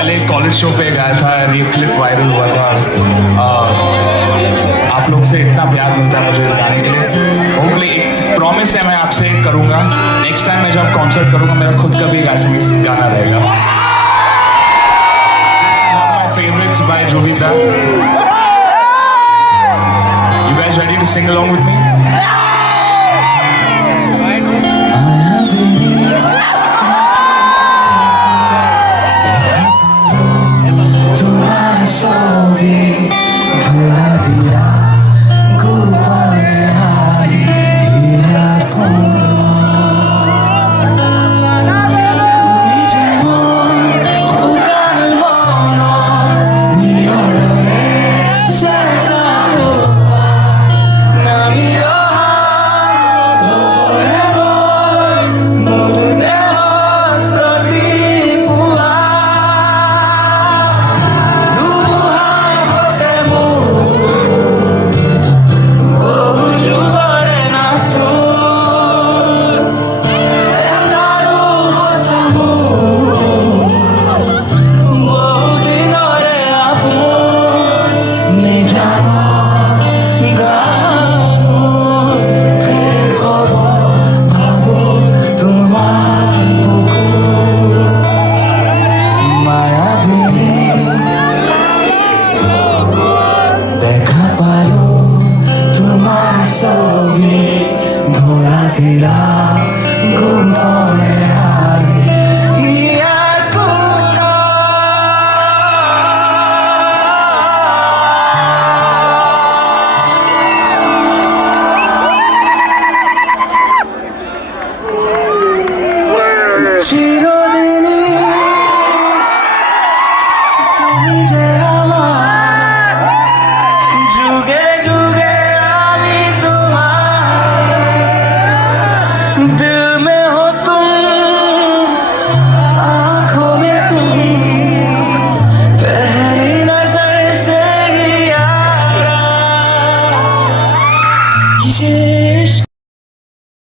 पहले college show पे गाया था, ये क्लिप वायरल हुआ था। आप लोग से इतना प्यार मिलता है मुझे इस गाने के लिए। होपफुली एक प्रॉमिस है मैं आपसे करूंगा, नेक्स्ट टाइम मैं जब कॉन्सर्ट करूंगा मेरा खुद का भी एक असमीज गाना रहेगा। माय फेवरेट्स बाय जुबिन दा। You guys ready to sing along with me?